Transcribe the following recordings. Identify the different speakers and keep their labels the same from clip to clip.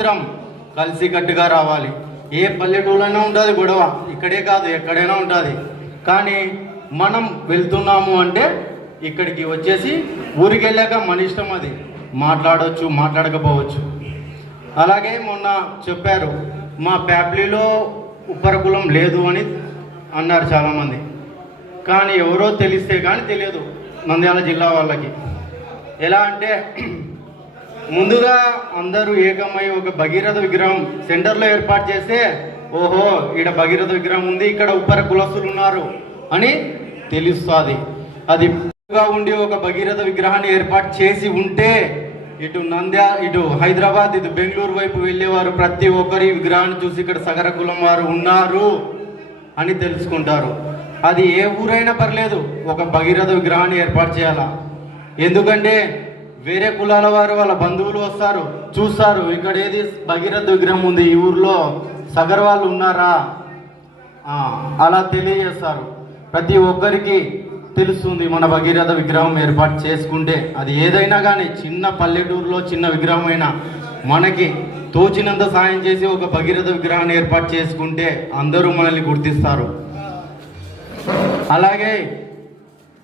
Speaker 1: మాత్రం మాత్రం కలిసికట్టుగా రావాలి. ఏ పల్లెటూళ్ళనే ఉంటుంది గొడవ. ఇక్కడే కాదు ఎక్కడైనా ఉంటుంది కానీ మనం వెళ్తున్నాము అంటే ఇక్కడికి వచ్చేసి ఊరికి వెళ్ళాక మన ఇష్టం అది. మాట్లాడవచ్చు మాట్లాడకపోవచ్చు. అలాగే మొన్న చెప్పారు మా ఫ్యామిలీలో ఉపరకులం లేదు అని అన్నారు చాలామంది. కానీ ఎవరో తెలిస్తే కానీ తెలియదు నంద్యాల జిల్లా వాళ్ళకి. ఎలా అంటే ముందుగా అందరూ ఏకమై ఒక భగీరథ విగ్రహం సెంటర్లో ఏర్పాటు చేస్తే ఓహో ఇక్కడ భగీరథ విగ్రహం ఉంది ఇక్కడ ఉప్పర కులస్తులు ఉన్నారు అని తెలుస్తుంది. అది ఉండి ఒక భగీరథ విగ్రహాన్ని ఏర్పాటు చేసి ఉంటే ఇటు నంద్యా ఇటు హైదరాబాద్ ఇటు బెంగళూరు వైపు వెళ్ళేవారు ప్రతి ఒక్కరి విగ్రహాన్ని చూసి ఇక్కడ సగర కులం వారు ఉన్నారు అని తెలుసుకుంటారు. అది ఏ ఊరైనా పర్లేదు ఒక భగీరథ విగ్రహాన్ని ఏర్పాటు చేయాలా? ఎందుకంటే వేరే కులాల వారు వాళ్ళ బంధువులు వస్తారు. చూస్తారు ఇక్కడ ఏది భగీరథ విగ్రహం ఉంది ఈ ఊర్లో? సగర్ వాళ్ళు ఉన్నారా? అలా తెలియజేస్తారు. ప్రతి ఒక్కరికి తెలుస్తుంది మన భగీరథ విగ్రహం ఏర్పాటు చేసుకుంటే. అది ఏదైనా కానీ చిన్న పల్లెటూరులో చిన్న విగ్రహం అయినా మనకి తోచినంత సాయం చేసి ఒక భగీరథ విగ్రహాన్ని ఏర్పాటు చేసుకుంటే అందరూ మనల్ని గుర్తిస్తారు. అలాగే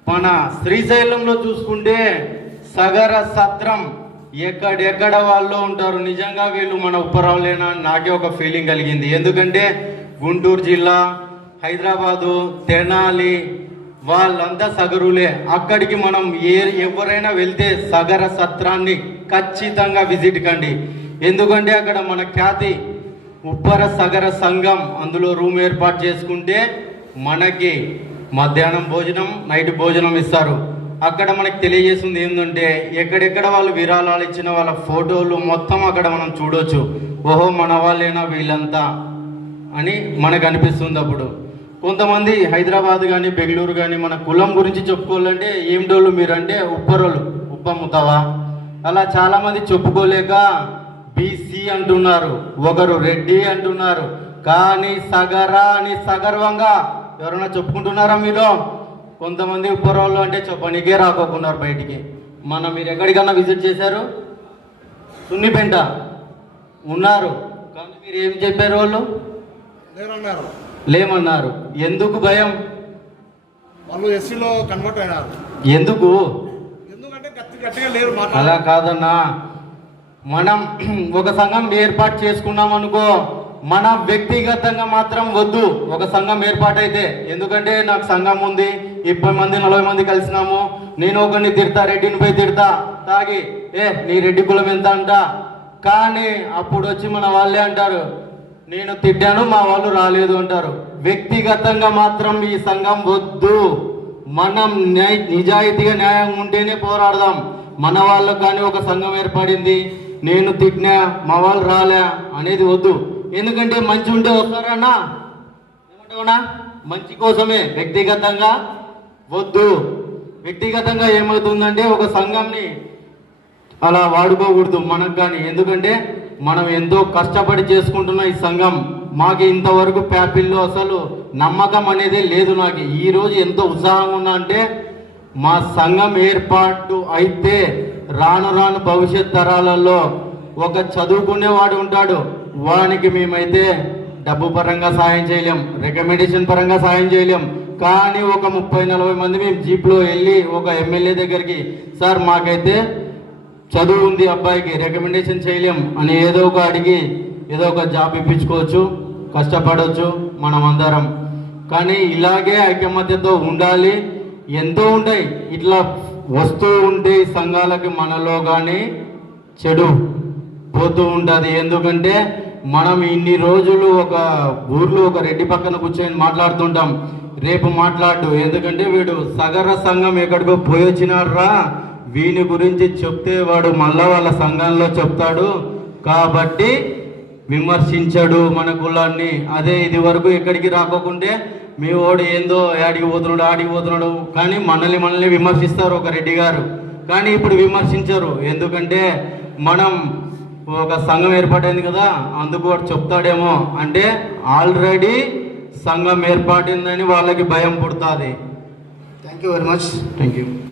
Speaker 1: మన శ్రీశైలంలో చూసుకుంటే సగర సత్రం ఎక్కడెక్కడ వాళ్ళు ఉంటారు? నిజంగా వీళ్ళు మన ఉప్పరావులేనా నాకే ఒక ఫీలింగ్ కలిగింది. ఎందుకంటే గుంటూరు జిల్లా హైదరాబాదు తెనాలి వాళ్ళంతా సగరులే. అక్కడికి మనం ఏ ఎవరైనా వెళ్తే సగర సత్రాన్ని ఖచ్చితంగా విజిట్ కండి. ఎందుకంటే అక్కడ మన ఖ్యాతి ఉప్పర సగర సంఘం అందులో రూమ్ ఏర్పాటు చేసుకుంటే మనకి మధ్యాహ్నం భోజనం నైట్ భోజనం ఇస్తారు. అక్కడ మనకి తెలియజేస్తుంది ఏంటంటే ఎక్కడెక్కడ వాళ్ళు విరాళాలు ఇచ్చిన వాళ్ళ ఫోటోలు మొత్తం అక్కడ మనం చూడొచ్చు. ఓహో మన వాళ్ళేనా వీళ్ళంతా అని మనకు అనిపిస్తుంది అప్పుడు. కొంతమంది హైదరాబాద్ కానీ బెంగళూరు కానీ మన కులం గురించి చెప్పుకోవాలంటే ఏమిటోళ్ళు మీరంటే ఉప్పరోళ్ళు ఉప్పమ్ముతావా అలా చాలామంది చెప్పుకోలేక బీసీ అంటున్నారు ఒకరు రెడ్డి అంటున్నారు. కానీ సగరా అని సగర్వంగా ఎవరైనా చెప్పుకుంటున్నారా మీరు కొంతమంది ఉప్పరోళ్ళు అంటే చెప్పనికే రాకోకున్నారు బయటికి. మన మీరు ఎక్కడికన్నా విజిట్ చేశారు? సున్నిపెంట. ఉన్నారు. కానీ మీరు ఏం చెప్పారు వాళ్ళు? లేమన్నారు. ఎందుకు భయం?
Speaker 2: వాళ్ళు ఎస్సీలో కన్వర్ట్ అయినారు.
Speaker 1: ఎందుకు? అలా కాదన్నా. మనం ఒక సంఘం ఏర్పాటు చేసుకున్నాం అనుకో మన వ్యక్తిగతంగా మాత్రం వద్దు. ఒక సంఘం ఏర్పాటైతే. ఎందుకంటే నాకు సంఘం ఉంది. ఇరవై మంది నలభై మంది కలిసినాము. నేను ఒకరిని తిడతా రెడ్డిని పోయి తిడతా. తాగి ఏ నీ రెడ్డి కులం ఎంత అంట? కానీ అప్పుడు వచ్చి మన వాళ్ళే అంటారు నేను తిట్టాను మా వాళ్ళు రాలేదు అంటారు. వ్యక్తిగతంగా మాత్రం ఈ సంఘం వద్దు. మనం న్యాయ నిజాయితీగా న్యాయం ఉంటేనే పోరాడదాం. మన వాళ్ళకు కానీ ఒక సంఘం ఏర్పడింది నేను తిట్టినా మా వాళ్ళు రాలే అనేది వద్దు. ఎందుకంటే మంచి ఉంటే వస్తారన్నా? ఏమంటావునా మంచి కోసమే వ్యక్తిగతంగా వద్దు. వ్యక్తిగతంగా ఏమవుతుందంటే ఒక సంఘంని అలా వాడుకోకూడదు మనకు కానీ. ఎందుకంటే మనం ఎంతో కష్టపడి చేసుకుంటున్న ఈ సంఘం మాకు ఇంతవరకు ప్యాపిల్లో అసలు నమ్మకం అనేది లేదు నాకు. ఈరోజు ఎంతో ఉత్సాహంగా ఉన్నా అంటే మా సంఘం ఏర్పాటు అయితే రాను రాను భవిష్యత్ తరాలలో ఒక చదువుకునేవాడు ఉంటాడు. వానికి మేమైతే డబ్బు పరంగా సాయం చేయలేం. రికమెండేషన్ పరంగా సాయం చేయలేం. కానీ ఒక ముప్పై నలభై మంది మేము జీప్లో వెళ్ళి ఒక ఎమ్మెల్యే దగ్గరికి సార్ మాకైతే చదువు ఉంది అబ్బాయికి రికమెండేషన్ చేయలేం అని ఏదో ఒక అడిగి ఏదో ఒక జాబ్ ఇప్పించుకోవచ్చు కష్టపడవచ్చు మనం అందరం. కానీ ఇలాగే ఐకమత్యతో ఉండాలి. ఎంతో ఉంటాయి. ఇట్లా వస్తూ ఉంటే సంఘాలకి మనలో కానీ చెడు పోతూ ఉంటుంది. ఎందుకంటే మనం ఇన్ని రోజులు ఒక ఊర్లో ఒక రెడ్డి పక్కన కూర్చొని మాట్లాడుతుంటాం. రేపు మాట్లాడు. ఎందుకంటే వీడు సగర సంఘం ఎక్కడికో పోయి వచ్చినారా వీని గురించి చెప్తే వాడు మళ్ళా వాళ్ళ సంఘంలో చెప్తాడు. కాబట్టి విమర్శించడు మన కులాన్ని. అదే ఇది వరకు ఎక్కడికి రాకోకుంటే మీ వాడు ఏందో ఆడికి పోతున్నాడు ఆడికి పోతున్నాడు. కానీ మనల్ని మనల్ని విమర్శిస్తారు ఒక రెడ్డి గారు. కానీ ఇప్పుడు విమర్శించరు. ఎందుకంటే మనం ఒక సంఘం ఏర్పడింది కదా అందుకు వాడు చెప్తాడేమో. అంటే ఆల్రెడీ సంఘం ఏర్పాటైందని వాళ్ళకి భయం పుడుతుంది.
Speaker 2: Thank you very much
Speaker 1: thank you